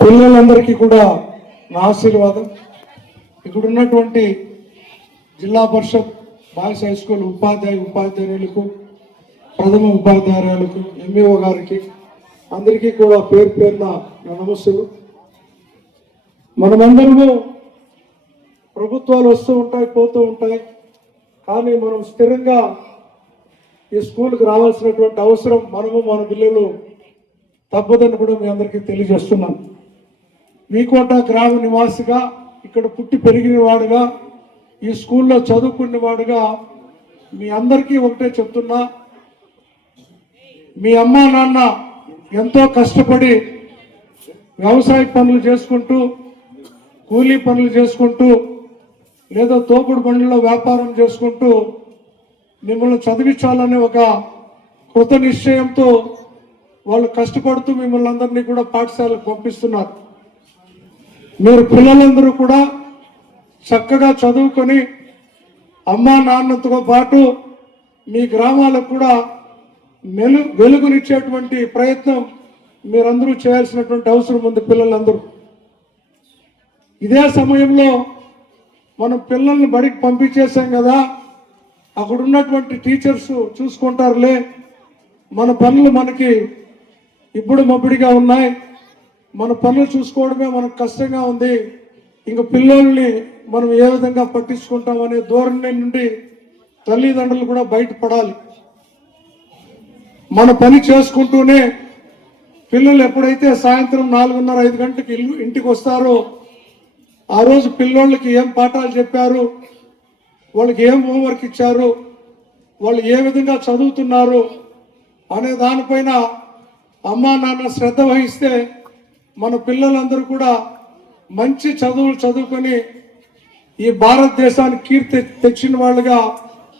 పిల్లలందరికీ కూడా నా ఆశీర్వాదం. ఇక్కడ ఉన్నటువంటి జిల్లా పరిషత్ బాయ్స్ హై స్కూల్ ఉపాధ్యాయులకు, ప్రథమ ఉపాధ్యాయులకు, ఎంఈఓ గారికి అందరికీ కూడా పేరు పేరున నమస్సులు. మనమందరము ప్రభుత్వాలు వస్తూ ఉంటాయి, పోతూ ఉంటాయి, కానీ మనం స్థిరంగా ఈ స్కూల్కి రావాల్సినటువంటి అవసరం మనము మన పిల్లలు తప్పదని కూడా మీ అందరికీ తెలియజేస్తున్నాను. మీకోట గ్రామ నివాసిగా, ఇక్కడ పుట్టి పెరిగిన వాడుగా, ఈ స్కూల్లో చదువుకున్నవాడుగా మీ అందరికీ ఒకటే చెప్తున్నా, మీ అమ్మా నాన్న ఎంతో కష్టపడి వ్యవసాయ పనులు చేసుకుంటూ, కూలీ పనులు చేసుకుంటూ, లేదా తోపుడు బండిలో వ్యాపారం చేసుకుంటూ మిమ్మల్ని చదివించాలనే ఒక కృత నిశ్చయంతో వాళ్ళు కష్టపడుతూ మిమ్మల్ని అందరినీ కూడా పాఠశాలకు పంపిస్తున్నారు. మీరు పిల్లలందరూ కూడా చక్కగా చదువుకొని అమ్మా నాన్నతో పాటు మీ గ్రామాలకు కూడా వెలుగునిచ్చేటువంటి ప్రయత్నం మీరందరూ చేయాల్సినటువంటి అవసరం ఉంది. పిల్లలందరూ ఇదే సమయంలో మనం పిల్లల్ని బడికి పంపించేసాం కదా, అక్కడ ఉన్నటువంటి టీచర్స్ చూసుకుంటారులే, మన పనులు మనకి ఇప్పుడు మబ్బిడిగా ఉన్నాయి, మన పనులు చూసుకోవడమే మనకు కష్టంగా ఉంది, ఇంక పిల్లల్ని మనం ఏ విధంగా పట్టించుకుంటామనే ధోరణి నుండి తల్లిదండ్రులు కూడా బయటపడాలి. మన పని చేసుకుంటూనే పిల్లలు ఎప్పుడైతే సాయంత్రం 4:30-5 గంటలకు ఇంటికి వస్తారో ఆ రోజు పిల్లోళ్ళకి ఏం పాఠాలు చెప్పారు, వాళ్ళకి ఏం హోంవర్క్ ఇచ్చారు, వాళ్ళు ఏ విధంగా చదువుతున్నారు అనే దానిపైన అమ్మా నాన్న శ్రద్ధ వహిస్తే మన పిల్లలందరూ కూడా మంచి చదువులు చదువుకొని ఈ భారతదేశానికి కీర్తి తెచ్చిన వాళ్ళుగా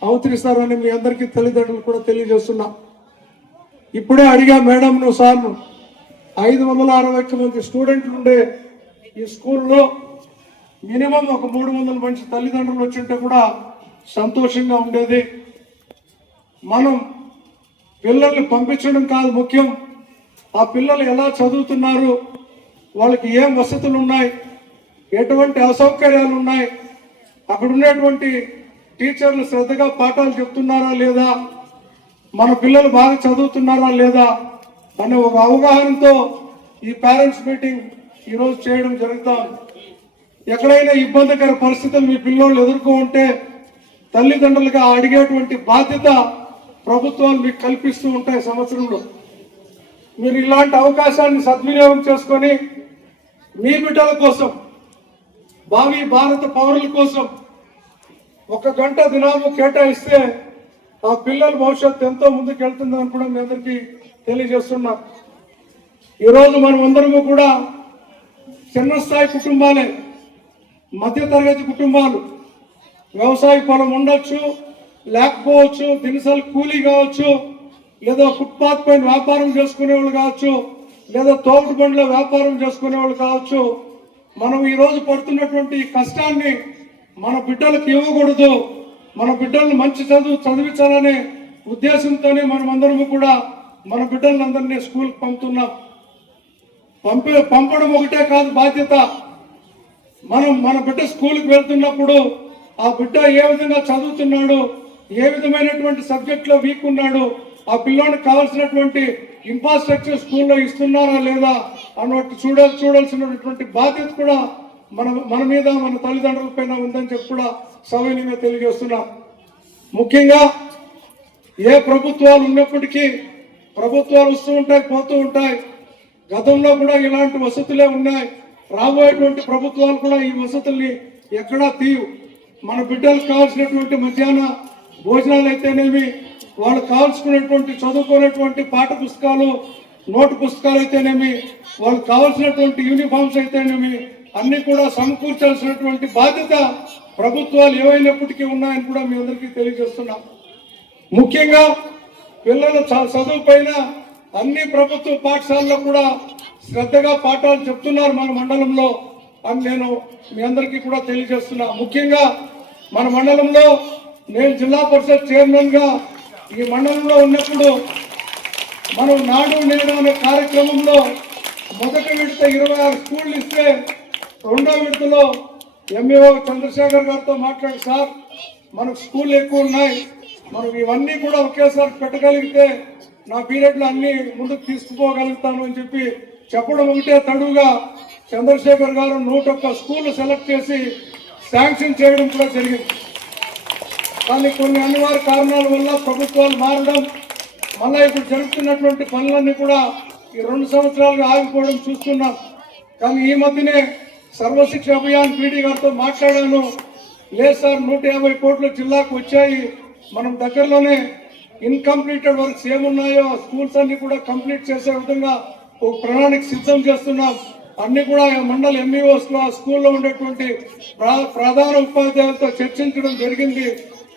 అవతరిస్తారని మీ అందరికీ తల్లిదండ్రులు కూడా తెలియజేస్తున్నా. ఇప్పుడే అడిగా మేడంను, సార్ను, 561 మంది స్టూడెంట్లు ఉండే ఈ స్కూల్లో మినిమం ఒక 300 మంది తల్లిదండ్రులు వచ్చింటే కూడా సంతోషంగా ఉండేది. మనం పిల్లల్ని పంపించడం కాదు ముఖ్యం, ఆ పిల్లలు ఎలా చదువుతున్నారు, వాళ్ళకి ఏం వసతులు ఉన్నాయి, ఎటువంటి అసౌకర్యాలు ఉన్నాయి, అక్కడ ఉన్నటువంటి టీచర్లు శ్రద్ధగా పాఠాలు చెప్తున్నారా లేదా, మన పిల్లలు బాగా చదువుతున్నారా లేదా అనే ఒక అవగాహనతో ఈ పేరెంట్స్ మీటింగ్ ఈరోజు చేయడం జరుగుతాం. ఎక్కడైనా ఇబ్బందికర పరిస్థితులు మీ పిల్లోళ్ళు ఎదుర్కొ ఉంటే తల్లిదండ్రులుగా అడిగేటువంటి బాధ్యత ప్రభుత్వాలు మీకు కల్పిస్తూ ఉంటాయి. సంవత్సరంలో మీరు ఇలాంటి అవకాశాన్ని సద్వినియోగం చేసుకొని మీ బిడ్డల కోసం, భావి భారత పౌరుల కోసం 1 గంట దినాము కేటాయిస్తే ఆ పిల్లల భవిష్యత్తు ఎంతో ముందుకు వెళ్తుందని కూడా మీ అందరికీ తెలియజేస్తున్నా. ఈరోజు మనం అందరము కూడా చిన్న స్థాయి కుటుంబాలే, మధ్యతరగతి కుటుంబాలు, వ్యవసాయ పొలం ఉండొచ్చు, లేకపోవచ్చు, దినసలు కూలీ కావచ్చు, లేదా ఫుట్పాత్ పైన వ్యాపారం చేసుకునేవాళ్ళు కావచ్చు, లేదా తోపుడు బండిలో వ్యాపారం చేసుకునేవాళ్ళు కావచ్చు. మనం ఈరోజు పడుతున్నటువంటి కష్టాన్ని మన బిడ్డలకు ఇవ్వకూడదు, మన బిడ్డలను మంచి చదివించాలనే ఉద్దేశంతోనే మనం అందరము కూడా మన బిడ్డలందరినీ స్కూల్కి పంపుతున్నాం. పంపడం ఒకటే కాదు బాధ్యత, మనం మన బిడ్డ స్కూల్కి వెళ్తున్నప్పుడు ఆ బిడ్డ ఏ విధంగా చదువుతున్నాడు, ఏ విధమైనటువంటి సబ్జెక్ట్లో వీక్ ఉన్నాడు, ఆ పిల్లోనికి కావాల్సినటువంటి ఇన్ఫ్రాస్ట్రక్చర్ స్కూల్లో ఇస్తున్నారా లేదా అన్నట్టు చూడాల్సినటువంటి బాధ్యత కూడా మన మీద, మన తల్లిదండ్రుల పైన ఉందని చెప్పి కూడా సవినయంగా తెలియజేస్తున్నాం. ముఖ్యంగా ఏ ప్రభుత్వాలు ఉన్నప్పటికీ, ప్రభుత్వాలు వస్తూ ఉంటాయి, పోతూ ఉంటాయి. గతంలో కూడా ఇలాంటి వసతులే ఉన్నాయి, రాబోయేటువంటి ప్రభుత్వాలు కూడా ఈ వసతుల్ని ఎక్కడా తీయు. మన బిడ్డలకు కావాల్సినటువంటి మధ్యాహ్న భోజనాలు అయితేనేమి, వాళ్ళు కావాల్సుకున్నటువంటి చదువుకునేటువంటి పాఠ పుస్తకాలు, నోటు పుస్తకాలు అయితేనేమి, వాళ్ళకి కావాల్సినటువంటి యూనిఫామ్స్ అయితేనేమి అన్ని కూడా సమకూర్చాల్సినటువంటి బాధ్యత ప్రభుత్వాలు ఏవైనప్పటికీ ఉన్నాయని కూడా మీ అందరికీ తెలియజేస్తున్నాం. ముఖ్యంగా పిల్లల చదువు పైన అన్ని ప్రభుత్వ పాఠశాలలో కూడా శ్రద్ధగా పాఠాలు చెప్తున్నారు మన మండలంలో అని నేను మీ అందరికీ కూడా తెలియజేస్తున్నా. ముఖ్యంగా మన మండలంలో నేను జిల్లా పరిషత్ చైర్మన్ గా ఈ మండలంలో ఉన్నప్పుడు మనం నాడు నేడు అనే కార్యక్రమంలో మొదటి విడత 26 స్కూళ్ళు ఇస్తే రెండో విడతలో ఎంఈఓ చంద్రశేఖర్ గారితో మాట్లాడి సార్ మనకు స్కూల్ ఎక్కువ ఉన్నాయి, మనం ఇవన్నీ కూడా ఒకేసారి పెట్టగలిగితే నా పీరియడ్లో అన్ని ముందుకు తీసుకుపోగలుగుతాను అని చెప్పి చెప్పడం ఒకటే తడుగా చంద్రశేఖర్ గారు 101 స్కూళ్ళు సెలెక్ట్ చేసి శాంక్షన్ చేయడం కూడా జరిగింది. కానీ కొన్ని అనివార్య కారణాల వల్ల ప్రభుత్వాలు మారడం, మళ్ళా ఇప్పుడు జరుగుతున్నటువంటి పనులన్నీ కూడా ఈ 2 సంవత్సరాలుగా ఆగిపోవడం చూస్తున్నాం. కానీ ఈ మధ్యనే సర్వశిక్ష అభియాన్ పీడీ గారితో మాట్లాడాను. లేదు సార్ 150 కోట్లు జిల్లాకు వచ్చాయి, మనం దగ్గరలోనే ఇన్కంప్లీటెడ్ వర్క్స్ ఏమున్నాయో ఆ స్కూల్స్ అన్ని కూడా కంప్లీట్ చేసే విధంగా ఒక ప్రణాళిక సిద్ధం చేస్తున్నాం. అన్ని కూడా మండల ఎంఈఓస్ లో ఆ స్కూల్లో ఉండేటువంటి ప్రధాన ఉపాధ్యాయులతో చర్చించడం జరిగింది.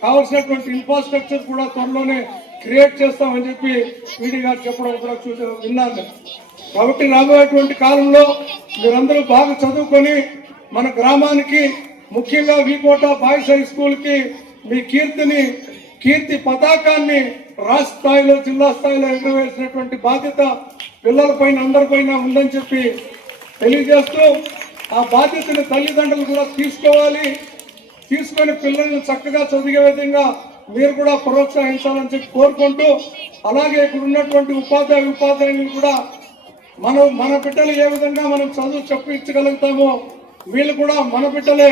కావాల్సినటువంటి ఇన్ఫ్రాస్ట్రక్చర్ కూడా త్వరలోనే క్రియేట్ చేస్తామని చెప్పి పీడీ గారు చెప్పడం కూడా విన్నాను. కాబట్టి రాబోయేటువంటి కాలంలో మీరందరూ బాగా చదువుకొని మన గ్రామానికి ముఖ్యంగా వీకోట బాయ్స్ హై స్కూల్ కి మీ కీర్తి పతాకాన్ని రాష్ట్ర స్థాయిలో జిల్లా స్థాయిలో ఎగురవేసినటువంటి బాధ్యత పిల్లలపైన అందరిపైన ఉందని చెప్పి తెలియజేస్తూ ఆ బాధ్యతను తల్లిదండ్రులు కూడా తీసుకొని పిల్లల్ని చక్కగా చదివే విధంగా మీరు కూడా ప్రోత్సహించాలని చెప్పి కోరుకుంటూ, అలాగే ఇక్కడ ఉన్నటువంటి ఉపాధ్యాయులు కూడా మన బిడ్డలు ఏ విధంగా మనం చదువు చెప్పించగలుగుతామో వీళ్ళు కూడా మన బిడ్డలే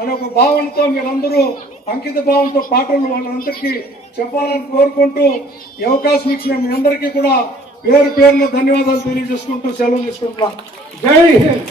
అనే ఒక భావనతో మీరందరూ అంకిత భావంతో పాటలు వాళ్ళందరికీ చెప్పాలని కోరుకుంటూ ఈ అవకాశం ఇచ్చిన మీ అందరికీ కూడా పేరున ధన్యవాదాలు తెలియజేసుకుంటూ సెలవు తీసుకుంటున్నాం. జై హింద్.